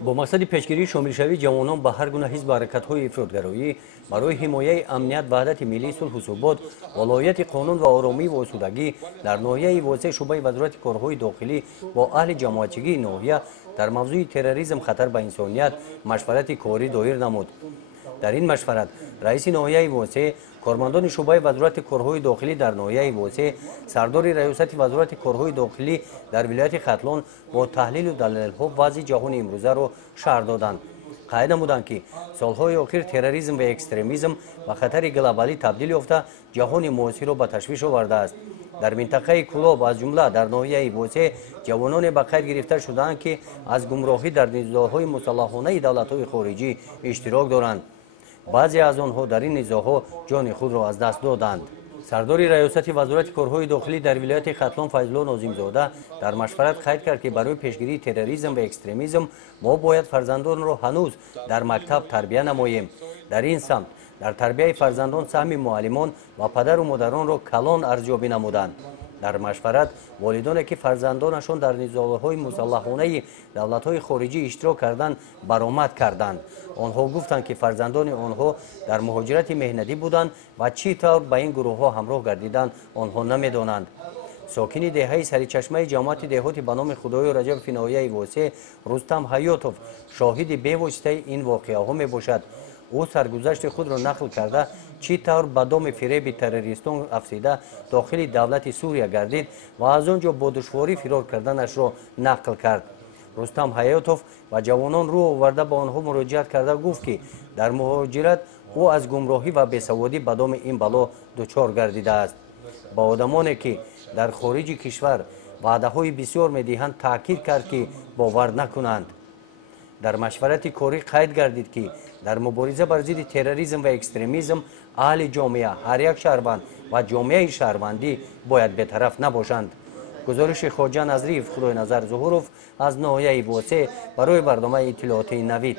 бо мақсади пешгирии шомилшавии ҷавонон ба ҳар гуна ҳизб ҳаракатҳои ифротгароӣ барои ҳимояи амният, ваҳдати миллии сулҳу субот, волояти қонун ва оромӣ ва осудагӣ дар ноҳияи восеъ шуъбаи вазорати корҳои дохилӣ бо аҳли ҷамоатчигии ноҳия дар мавзӯи терроризм хатар ба инсоният машварати корӣ доир намуд. дар ин машварат раиси ноҳияи восеъ, кормандони шуъбаи вазорати корҳои дохилӣ дар ноҳияи восеъ, сардори раёсати вазорати корҳои дохилӣ дар вилояти Хатлон бо таҳлилу далелҳо вазъи ҷаҳони имрӯзаро шарҳ доданд. қайд намуданд ки солҳои охир терроризм ва экстремизм ба хатари глобалӣ табдил ёфта ҷаҳони муосирро ба ташвиш овардааст. дар минтақаи Кулоб аз ҷумла дар ноҳияи восеъ ҷавононе ба қайд гирифта шуданд ки аз гумроҳӣ дар низоъҳои мусаллаҳонаи давлатҳои хориҷӣ иштирок доранд. баъзе аз онҳо дар ин низоъҳо ҷони худро аз даст доданд. сардори раёсати вазорати корҳои дохилӣ дар вилояти Хатлон Файзулло Нозимзода дар машварат қайд кард ки барои пешгирии терроризм ва экстремизм мо бояд фарзандонро ҳанӯз дар мактаб тарбия намоем. дар ин самт дар тарбияи фарзандон саҳми муаллимон ва падару модаронро калон арзёбӣ намуданд. дар машварат волидоне ки фарзандонашон дар низоъҳои мусаллаҳонаи давлатҳои хориҷӣ иштирок карданд баромад карданд. онҳо гуфтанд ки фарзандони онҳо дар муҳоҷирати меҳнатӣ буданд ва чӣ тавр ба ин гурӯҳҳо ҳамроҳ гардиданд онҳо намедонанд. сокини деҳаи саричашмаи ҷамоати деҳоти ба номи Худоё Раҷабови ноҳияи восеъ Рустам Ҳаётов шоҳиди бевоситаи ин воқеаҳо мебошад. ӯ саргузашти худро нақл карда чӣ тавр ба доми фиреби террористон афсида дохили давлати Сурия гардид ва аз он ҷо бо душворӣ фирор карданашро нақл кард. Рустам Ҳаётов ба ҷавонон рӯ оварда ба онҳо муроҷиат карда гуфт ки дар муҳоҷират ӯ аз гумроҳӣ ва бесаводӣ ба доми ин бало дучор гардидааст. ба одамоне ки дар хориҷи кишвар ваъдаҳои бисёр медиҳанд таъкид кард ки бовар накунанд. дар машварати корӣ қайд гардид ки дар мубориза бар зидди терроризм ва экстремизм аҳли ҷомеа, ҳар як шаҳрванд ва ҷомеаи шаҳрвандӣ бояд бетараф набошанд. гузориши Хоҷа Назриев, Худойназар Зуҳуров аз ноҳияи восеъ барои барномаи иттилооти Навид.